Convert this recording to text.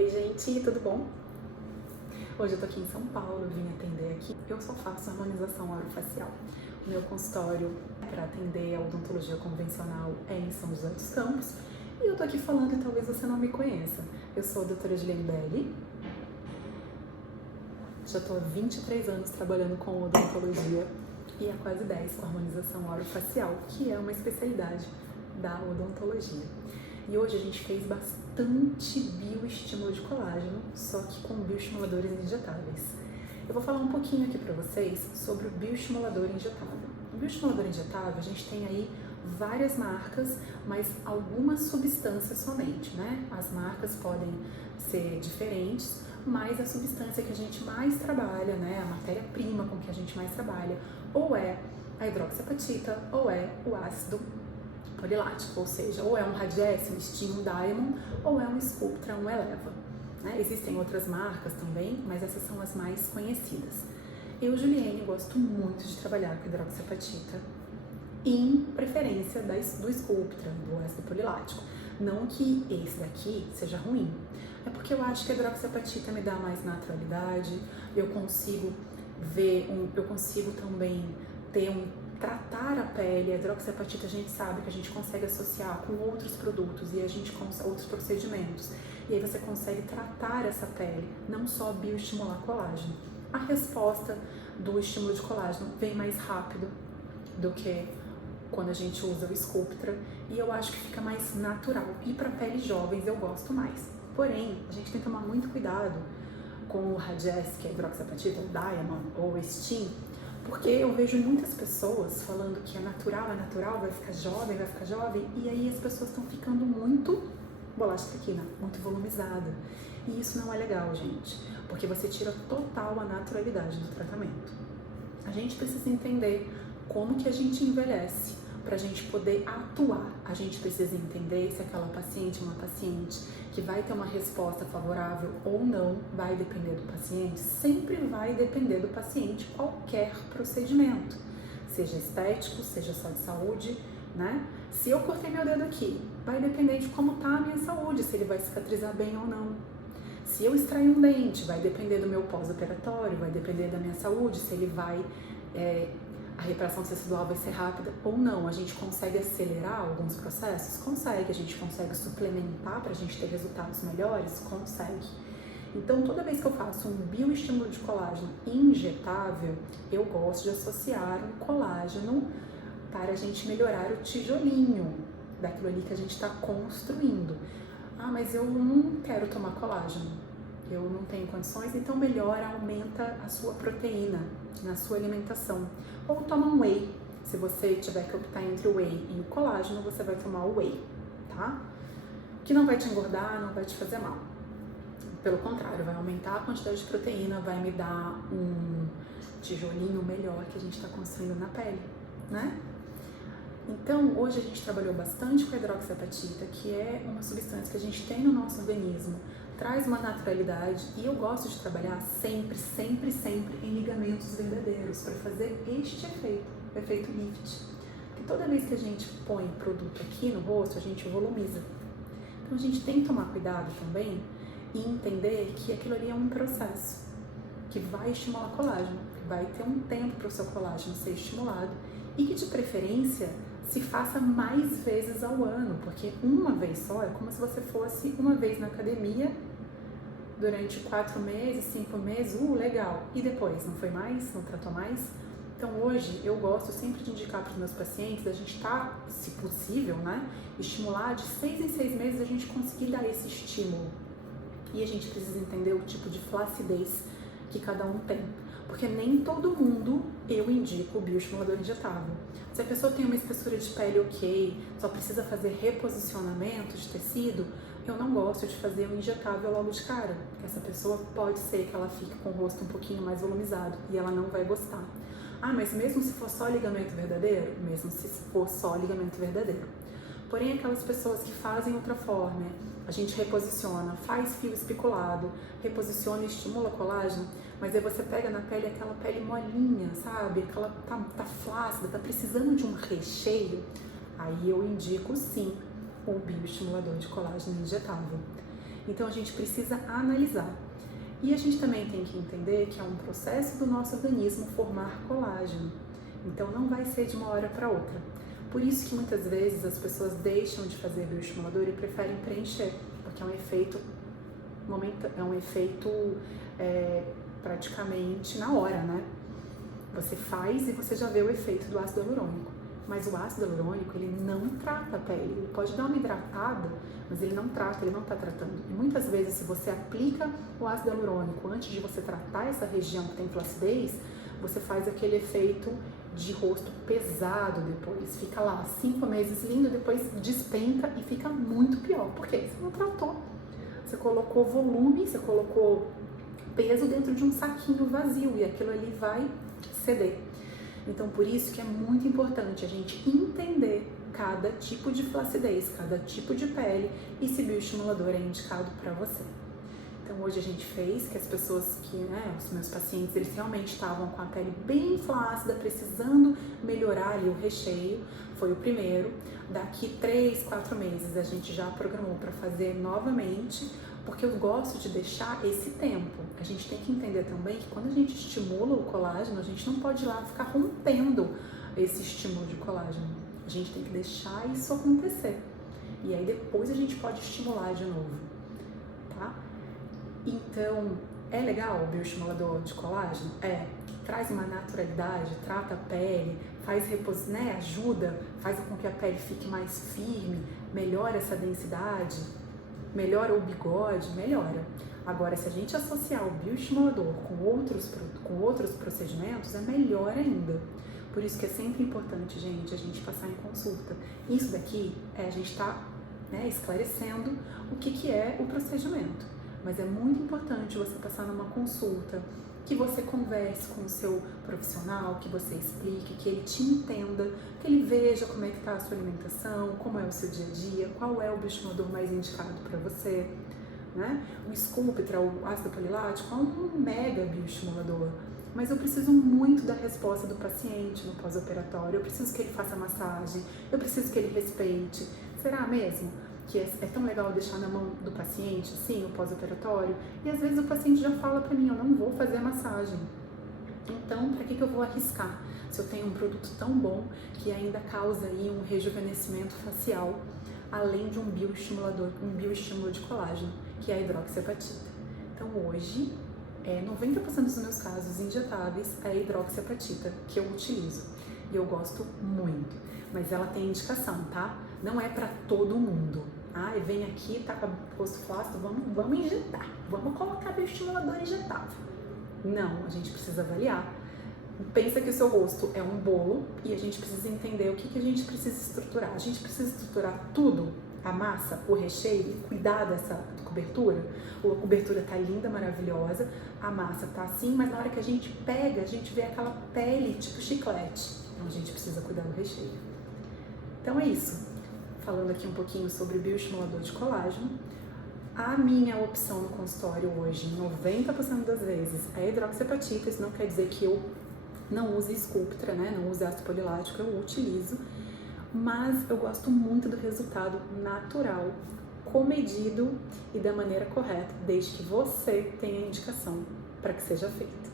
Oi gente, tudo bom? Hoje eu tô aqui em São Paulo, eu vim atender aqui. Eu só faço harmonização orofacial. O meu consultório para atender a odontologia convencional é em São José dos Campos. E eu tô aqui falando e talvez você não me conheça. Eu sou a doutora Gilene Belli. Já tô há 23 anos trabalhando com odontologia e há quase 10 com harmonização orofacial, que é uma especialidade da odontologia. E hoje a gente fez bastante bioestímulo de colágeno, só que com bioestimuladores injetáveis. Eu vou falar um pouquinho aqui para vocês sobre o bioestimulador injetável. O bioestimulador injetável, a gente tem aí várias marcas, mas algumas substâncias somente, né? As marcas podem ser diferentes, mas a substância que a gente mais trabalha, né? A matéria-prima com que a gente mais trabalha, ou é a hidroxiapatita, ou é o ácido polilático, ou seja, ou é um Radiesse, um Steam, um Diamond, ou é um Sculptra, um Eleva. Né? Existem outras marcas também, mas essas são as mais conhecidas. Eu, Juliane, gosto muito de trabalhar com hidroxiapatita, em preferência do Sculptra, do ácido polilático. Não que esse daqui seja ruim, é porque eu acho que a hidroxiapatita me dá mais naturalidade, eu consigo também tratar a pele. A hidroxiapatita a gente sabe que a gente consegue associar com outros produtos e outros procedimentos. E aí você consegue tratar essa pele, não só bioestimular colágeno. A resposta do estímulo de colágeno vem mais rápido do que quando a gente usa o Sculptra e eu acho que fica mais natural. E para peles jovens eu gosto mais. Porém, a gente tem que tomar muito cuidado com o Radiesse, que é a hidroxiapatita, o Diamond ou o Steam, porque eu vejo muitas pessoas falando que é natural, vai ficar jovem, e aí as pessoas estão ficando muito bolacha traquina, muito volumizada. E isso não é legal, gente, porque você tira total a naturalidade do tratamento. A gente precisa entender como que a gente envelhece para a gente poder atuar. A gente precisa entender se aquela paciente é uma paciente que vai ter uma resposta favorável ou não, vai depender do paciente, sempre vai depender do paciente qualquer procedimento, seja estético, seja só de saúde, né? Se eu cortei meu dedo aqui, vai depender de como tá a minha saúde, se ele vai cicatrizar bem ou não. Se eu extrair um dente, vai depender do meu pós-operatório, vai depender da minha saúde, se ele vai... a reparação tecidual vai ser rápida ou não. A gente consegue acelerar alguns processos? Consegue. A gente consegue suplementar para a gente ter resultados melhores? Consegue. Então, toda vez que eu faço um bioestímulo de colágeno injetável, eu gosto de associar um colágeno para a gente melhorar o tijolinho daquilo ali que a gente está construindo. Ah, mas eu não quero tomar colágeno, eu não tenho condições, então melhora, aumenta a sua proteína na sua alimentação. Ou toma um whey, se você tiver que optar entre o whey e o colágeno, você vai tomar o whey, tá? Que não vai te engordar, não vai te fazer mal. Pelo contrário, vai aumentar a quantidade de proteína, vai me dar um tijolinho melhor que a gente está construindo na pele, né? Então, hoje a gente trabalhou bastante com a hidroxiapatita, que é uma substância que a gente tem no nosso organismo, traz uma naturalidade, e eu gosto de trabalhar sempre em ligamentos verdadeiros para fazer este efeito, o efeito lift. Porque toda vez que a gente põe produto aqui no rosto, a gente volumiza. Então a gente tem que tomar cuidado também e entender que aquilo ali é um processo que vai estimular colágeno, que vai ter um tempo para o seu colágeno ser estimulado e que de preferência se faça mais vezes ao ano, porque uma vez só é como se você fosse uma vez na academia durante 4 meses, 5 meses, legal, e depois, não foi mais? Não tratou mais? Então hoje eu gosto sempre de indicar para os meus pacientes, a gente tá, se possível, né, estimular de 6 em 6 meses a gente conseguir dar esse estímulo. E a gente precisa entender o tipo de flacidez que cada um tem, porque nem todo mundo eu indico o bioestimulador injetável. Se a pessoa tem uma espessura de pele ok, só precisa fazer reposicionamento de tecido, eu não gosto de fazer o injetável logo de cara, porque essa pessoa pode ser que ela fique com o rosto um pouquinho mais volumizado e ela não vai gostar. Ah, mas mesmo se for só ligamento verdadeiro? Mesmo se for só ligamento verdadeiro. Porém, aquelas pessoas que fazem outra forma, a gente reposiciona, faz fio especulado, reposiciona e estimula colágeno, mas aí você pega na pele aquela pele molinha, sabe? Aquela tá flácida, tá precisando de um recheio, aí eu indico sim o bioestimulador de colágeno injetável. Então a gente precisa analisar. E a gente também tem que entender que é um processo do nosso organismo formar colágeno. Então não vai ser de uma hora para outra. Por isso que muitas vezes as pessoas deixam de fazer bioestimulador e preferem preencher, porque é um efeito praticamente na hora, né? Você faz e você já vê o efeito do ácido hialurônico. Mas o ácido hialurônico, ele não trata a pele. Ele pode dar uma hidratada, mas ele não trata, ele não está tratando. E muitas vezes, se você aplica o ácido hialurônico antes de você tratar essa região que tem flacidez, você faz aquele efeito de rosto pesado depois. Fica lá 5 meses lindo, depois despenca e fica muito pior. Por quê? Você não tratou. Você colocou volume, você colocou peso dentro de um saquinho vazio e aquilo ali vai ceder. Então, por isso que é muito importante a gente entender cada tipo de flacidez, cada tipo de pele e se bioestimulador é indicado para você. Então, hoje a gente fez que as pessoas os meus pacientes, eles realmente estavam com a pele bem flácida, precisando melhorar ali o recheio, foi o primeiro. Daqui 3, 4 meses a gente já programou para fazer novamente, porque eu gosto de deixar esse tempo. A gente tem que entender também que quando a gente estimula o colágeno, a gente não pode ir lá ficar rompendo esse estímulo de colágeno. A gente tem que deixar isso acontecer. E aí depois a gente pode estimular de novo, tá? Então, é legal o bioestimulador de colágeno? Traz uma naturalidade, trata a pele, faz repouso, ajuda, faz com que a pele fique mais firme, melhora essa densidade, melhora o bigode, melhora. Agora, se a gente associar o bioestimulador com outros procedimentos, é melhor ainda. Por isso que é sempre importante, gente, a gente passar em consulta. Isso daqui, a gente está esclarecendo o que é o procedimento. Mas é muito importante você passar numa consulta, que você converse com o seu profissional, que você explique, que ele te entenda, que ele veja como é que está a sua alimentação, como é o seu dia a dia, qual é o bioestimulador mais indicado para você, né? O Sculptra, o ácido polilático, é um mega bioestimulador, mas eu preciso muito da resposta do paciente no pós-operatório, eu preciso que ele faça massagem, eu preciso que ele respeite. Será mesmo que é tão legal deixar na mão do paciente, assim, o pós-operatório? E às vezes o paciente já fala pra mim, eu não vou fazer a massagem. Então, pra que eu vou arriscar? Se eu tenho um produto tão bom que ainda causa aí um rejuvenescimento facial, além de um bioestímulo de colágeno, que é a hidroxiapatita. Então, hoje, 90% dos meus casos injetáveis é a hidroxiapatita que eu utilizo. E eu gosto muito. Mas ela tem indicação, tá? Não é pra todo mundo. Vem aqui, tá com o rosto flácido, vamos injetar. Vamos colocar bioestimulador injetável. Não, a gente precisa avaliar. Pensa que o seu rosto é um bolo e a gente precisa entender o que a gente precisa estruturar. A gente precisa estruturar tudo, a massa, o recheio, cuidar dessa cobertura. A cobertura tá linda, maravilhosa, a massa tá assim, mas na hora que a gente pega, a gente vê aquela pele tipo chiclete. Então a gente precisa cuidar do recheio. Então é isso. Falando aqui um pouquinho sobre o bioestimulador de colágeno, a minha opção no consultório hoje, 90% das vezes, é hidroxiapatita. Isso não quer dizer que eu não use Sculptra, não use ácido polilático, eu utilizo, mas eu gosto muito do resultado natural, comedido e da maneira correta, desde que você tenha indicação para que seja feito.